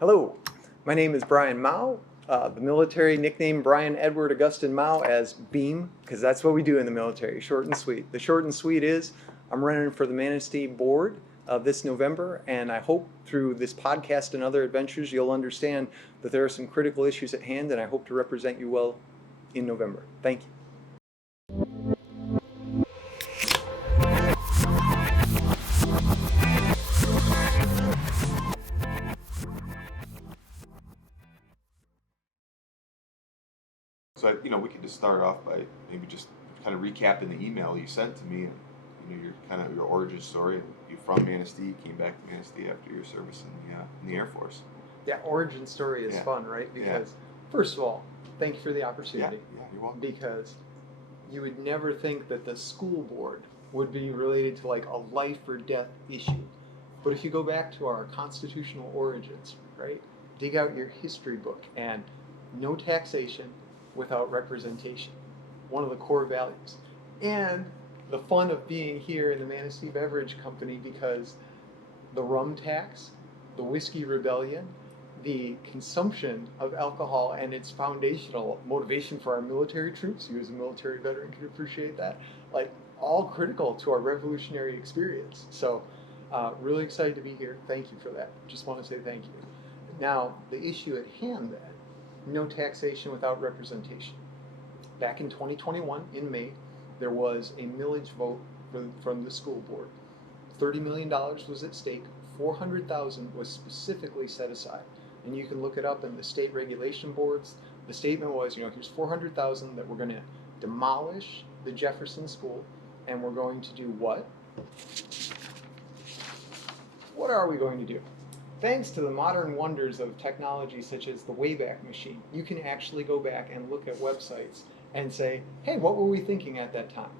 Hello, my name is Brian Maue. The military nicknamed Brian Edward Augustine Maue as Beam, because that's what we do in the military, short and sweet. The short and sweet is I'm running for the Manistee board this November, and I hope through this podcast and other adventures you'll understand that there are some critical issues at hand, and I hope to represent you well in November. Thank you. So, we could just start off by maybe just kind of recapping the email you sent to me, and your origin story. You're from Manistee, came back to Manistee after your service in the Air Force. Yeah, origin story is fun, right? Because first of all, thank you for the opportunity. Yeah, you're welcome. Because you would never think that the school board would be related to like a life or death issue. But if you go back to our constitutional origins, right? Dig out your history book and no taxation without representation. One of the core values. And the fun of being here in the Manistee Beverage Company, because the rum tax, the whiskey rebellion, the consumption of alcohol and its foundational motivation for our military troops, you as a military veteran can appreciate that, like all critical to our revolutionary experience. So really excited to be here. Thank you for that. Just want to say thank you. Now, the issue at hand then, no taxation without representation. Back in 2021, in May, there was a millage vote from the school board. $30 million was at stake. $400,000 was specifically set aside. And you can look it up in the state regulation boards. The statement was, here's $400,000 that we're going to demolish the Jefferson School, and we're going to do what? What are we going to do? Thanks to the modern wonders of technology such as the Wayback Machine, you can actually go back and look at websites and say, hey, what were we thinking at that time?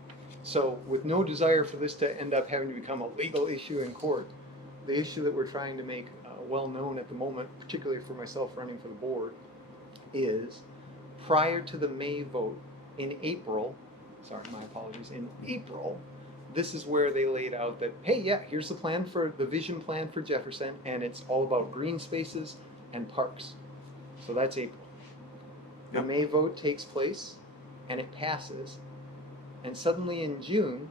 So with no desire for this to end up having to become a legal issue in court, the issue that we're trying to make well known at the moment, particularly for myself running for the board, is prior to the May vote in April, in April, this is where they laid out that, hey, yeah, here's the vision plan for Jefferson, and it's all about green spaces and parks. So that's April. The May vote takes place, and it passes, and suddenly in June,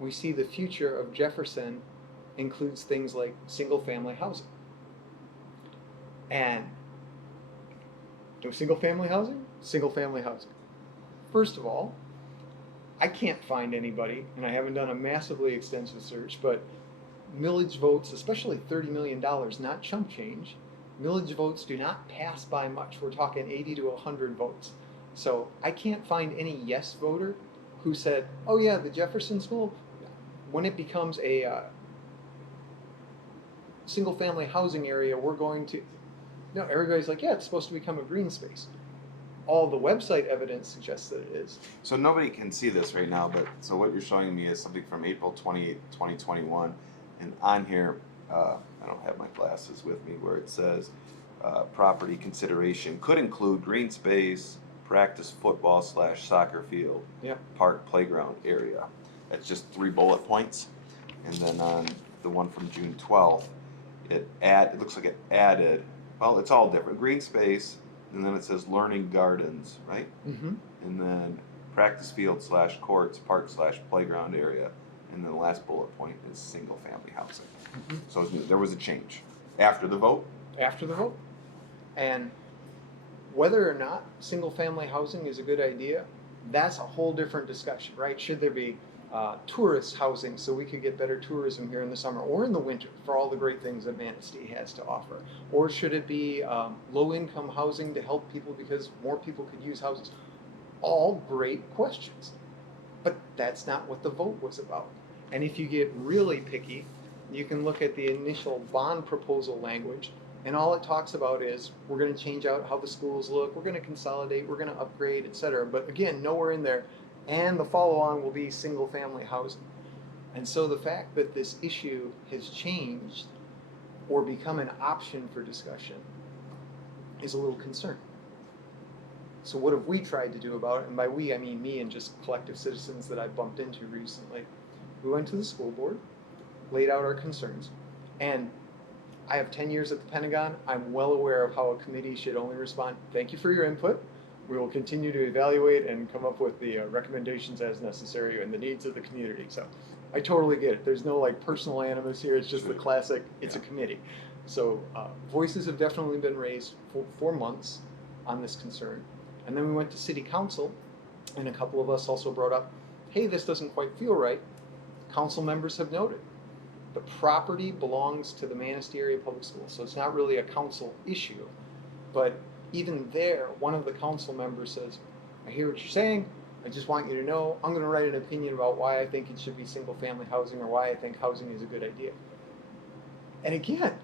we see the future of Jefferson includes things like single-family housing. And no single-family housing? Single-family housing. First of all, I can't find anybody, and I haven't done a massively extensive search, but millage votes, especially $30 million, not chump change, millage votes do not pass by much. We're talking 80 to 100 votes. So I can't find any yes voter who said, oh yeah, the Jefferson School, when it becomes a single-family housing area, we're going to... No, everybody's like, yeah, it's supposed to become a green space. All the website evidence suggests that it is. So nobody can see this right now, but so what you're showing me is something from April 28, 2021, and on here, I don't have my glasses with me, where it says property consideration could include green space, practice football / soccer field, park, playground area. That's just 3 bullet points. And then on the one from June 12th, it looks like it added, well, it's all different. Green space, and then it says learning gardens, right? Mm-hmm. And then practice field / courts, park / playground area. And then the last bullet point is single family housing. Mm-hmm. So there was a change after the vote? After the vote. And whether or not single family housing is a good idea, that's a whole different discussion, right? Should there be tourist housing so we could get better tourism here in the summer or in the winter for all the great things that Manistee has to offer? Or should it be low-income housing to help people because more people could use houses? All great questions. But that's not what the vote was about. And if you get really picky, you can look at the initial bond proposal language, and all it talks about is we're going to change out how the schools look, we're going to consolidate, we're going to upgrade, etc. But again, nowhere in there. And the follow-on will be single-family housing. And so the fact that this issue has changed or become an option for discussion is a little concerning. So what have we tried to do about it? And by we, I mean me and just collective citizens that I bumped into recently. We went to the school board, laid out our concerns, and I have 10 years at the Pentagon. I'm well aware of how a committee should only respond. Thank you for your input. We will continue to evaluate and come up with the recommendations as necessary and the needs of the community. So I totally get it. There's no like personal animus here. It's just the classic, it's a committee. So voices have definitely been raised for months on this concern. And then we went to city council, and a couple of us also brought up, hey, this doesn't quite feel right. Council members have noted the property belongs to the Manistee Area Public Schools, so it's not really a council issue. But even there, one of the council members says, I hear what you're saying. I just want you to know I'm going to write an opinion about why I think it should be single family housing or why I think housing is a good idea. And again,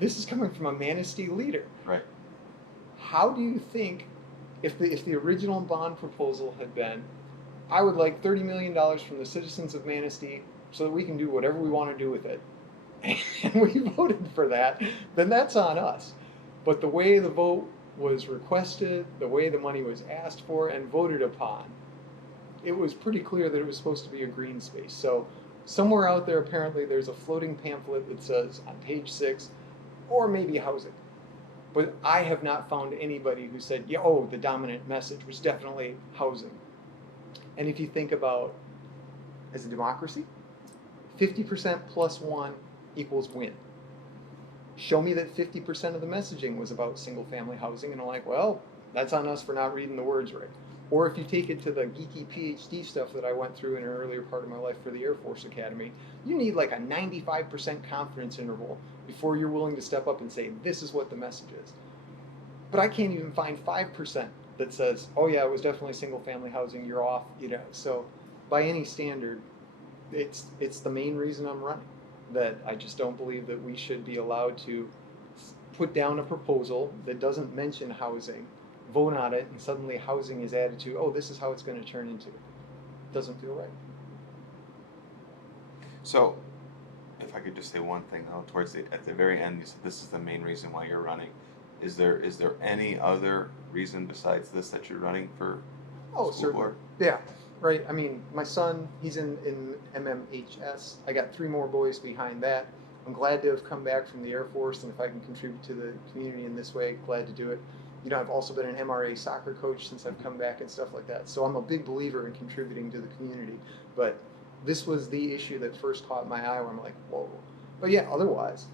this is coming from a Manistee leader. Right. How do you think, if the original bond proposal had been, I would like $30 million from the citizens of Manistee so that we can do whatever we want to do with it, and we voted for that, then that's on us. But the way the vote was requested, the way the money was asked for and voted upon, it was pretty clear that it was supposed to be a green space. So somewhere out there, apparently, there's a floating pamphlet that says on page 6, or maybe housing. But I have not found anybody who said, yeah, oh, the dominant message was definitely housing. And if you think about, as a democracy, 50% plus 1 equals win. Show me that 50% of the messaging was about single family housing, and I'm like, well, that's on us for not reading the words right. Or if you take it to the geeky PhD stuff that I went through in an earlier part of my life for the Air Force Academy, you need like a 95% confidence interval before you're willing to step up and say, this is what the message is. But I can't even find 5% that says, oh yeah, it was definitely single family housing, you're off, you know. So by any standard, it's the main reason I'm running, that I just don't believe that we should be allowed to put down a proposal that doesn't mention housing, vote on it, and suddenly housing is added to, oh, this is how it's going to turn into. Doesn't feel right. So, if I could just say one thing though, at the very end, you said this is the main reason why you're running. Is there any other reason besides this that you're running for school certainly. board? Yeah, right. I mean, my son, he's in MMHS. I got 3 more boys behind that. I'm glad to have come back from the Air Force, and if I can contribute to the community in this way, glad to do it. You know, I've also been an MRA soccer coach since I've come back and stuff like that. So I'm a big believer in contributing to the community. But this was the issue that first caught my eye where I'm like, whoa. But yeah, otherwise,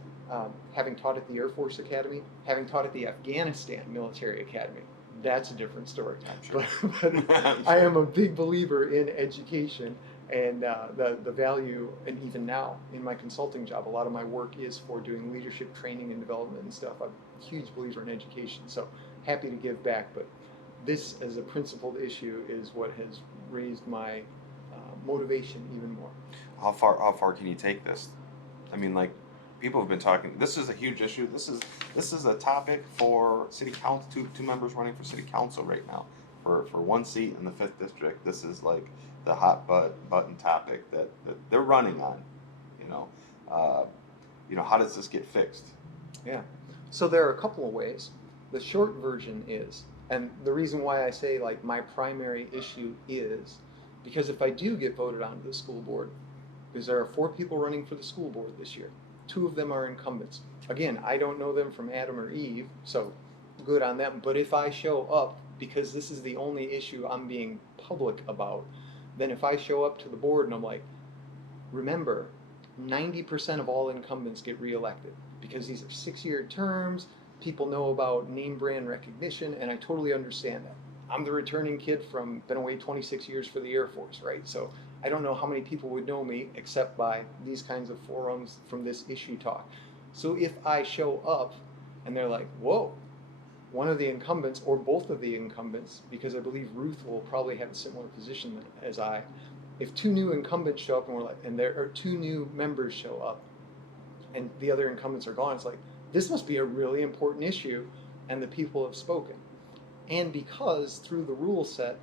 having taught at the Air Force Academy, having taught at the Afghanistan Military Academy, that's a different story. Sure. But I am a big believer in education and the value, and even now in my consulting job, a lot of my work is for doing leadership training and development and stuff. I'm a huge believer in education, so happy to give back. But this, as a principled issue, is what has raised my motivation even more. How far can you take this? I mean, like, people have been talking. This is a huge issue. This is a topic for city council. Two members running for city council right now for 1 seat in the 5th district. This is like the hot button topic that they're running on. How does this get fixed? Yeah. So there are a couple of ways. The short version is, and the reason why I say like my primary issue is because if I do get voted onto the school board, because there are 4 people running for the school board this year. 2 of them are incumbents. Again, I don't know them from Adam or Eve, so good on them. But if I show up, because this is the only issue I'm being public about, then if I show up to the board and I'm like, remember, 90% of all incumbents get reelected because these are 6-year terms, people know about name brand recognition, and I totally understand that. I'm the returning kid been away 26 years for the Air Force, right? So I don't know how many people would know me except by these kinds of forums from this issue talk. So if I show up and they're like, whoa, one of the incumbents or both of the incumbents, because I believe Ruth will probably have a similar position as I, if 2 new incumbents show up and there are 2 new members show up and the other incumbents are gone, it's like, this must be a really important issue and the people have spoken. And because through the rule set,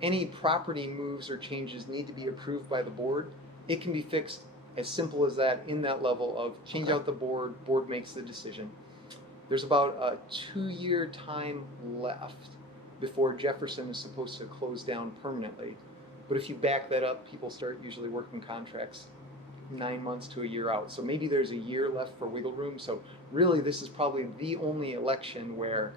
any property moves or changes need to be approved by the board, it can be fixed as simple as that in that level of change out the board makes the decision. There's about a 2-year time left before Jefferson is supposed to close down permanently. But if you back that up, people start usually working contracts 9 months to a year out. So maybe there's a year left for wiggle room. So really, this is probably the only election where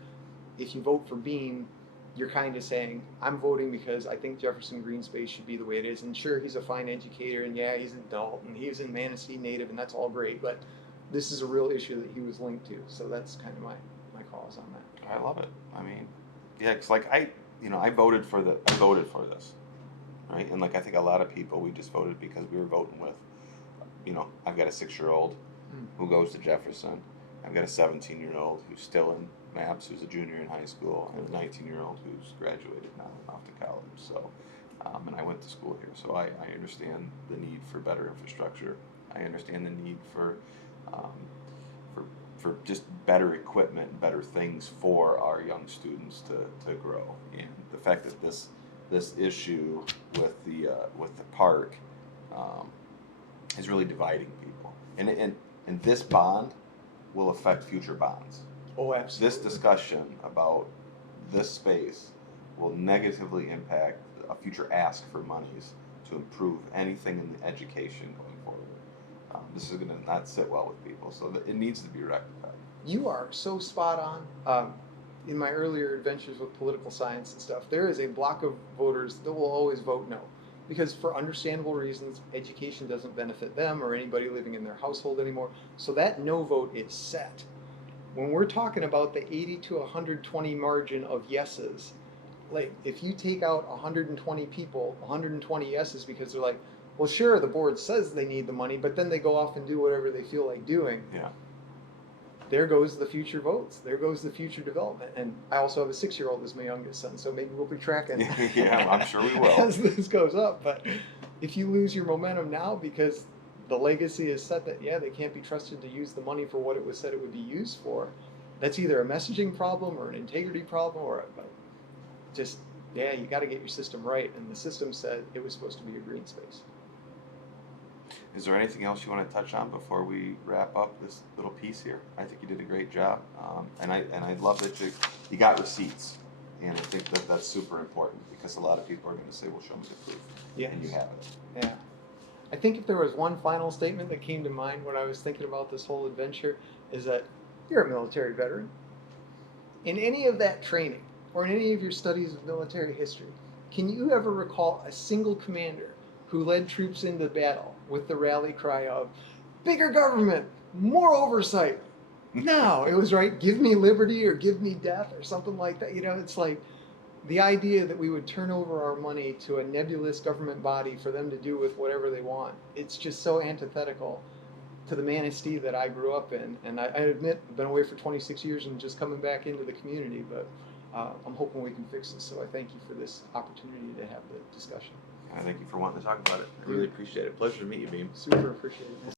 if you vote for Beam, you're kind of saying, I'm voting because I think Jefferson Green Space should be the way it is. And sure, he's a fine educator, and yeah, he's an adult, and he was in Manistee native, and that's all great. But this is a real issue that he was linked to. So that's kind of my cause on that. I love it. I mean, yeah, because like I voted for this, right? And like I think a lot of people, we just voted because we were voting with, I've got a 6-year-old who goes to Jefferson. I've got a 17-year-old who's still in MAPS, who's a junior in high school, and a 19-year-old who's graduated now and off to college. So, and I went to school here, so I understand the need for better infrastructure. I understand the need for just better equipment, better things for our young students to grow. And the fact that this issue with the park is really dividing people, and this bond will affect future bonds. Oh, absolutely. This discussion about this space will negatively impact a future ask for monies to improve anything in the education going forward. This is going to not sit well with people, so that it needs to be rectified. You are so spot on. In my earlier adventures with political science and stuff, there is a block of voters that will always vote no. Because for understandable reasons, education doesn't benefit them or anybody living in their household anymore. So that no vote is set. When we're talking about the 80 to 120 margin of yeses, like if you take out 120 people, 120 yeses because they're like, well, sure, the board says they need the money, but then they go off and do whatever they feel like doing. Yeah. There goes the future votes. There goes the future development. And I also have a 6-year-old as my youngest son, so maybe we'll be tracking. Yeah, I'm sure we will. As this goes up. But if you lose your momentum now because the legacy is set that, yeah, they can't be trusted to use the money for what it was said it would be used for, that's either a messaging problem or an integrity problem or just, yeah, you got to get your system right. And the system said it was supposed to be a green space. Is there anything else you want to touch on before we wrap up this little piece here? I think you did a great job, and I love that you got receipts, and I think that's super important because a lot of people are going to say, "Well, show me the proof," Yes. and you have it. Yeah. I think if there was one final statement that came to mind when I was thinking about this whole adventure, is that you're a military veteran. In any of that training or in any of your studies of military history, can you ever recall a single commander who led troops into battle with the rally cry of bigger government, more oversight? No, it was right, give me liberty or give me death or something like that. It's like the idea that we would turn over our money to a nebulous government body for them to do with whatever they want. It's just so antithetical to the Manistee that I grew up in. And I admit, I've been away for 26 years and just coming back into the community, but I'm hoping we can fix this. So I thank you for this opportunity to have the discussion. I thank you for wanting to talk about it. I really appreciate it. Pleasure to meet you, Beam. Super appreciate it.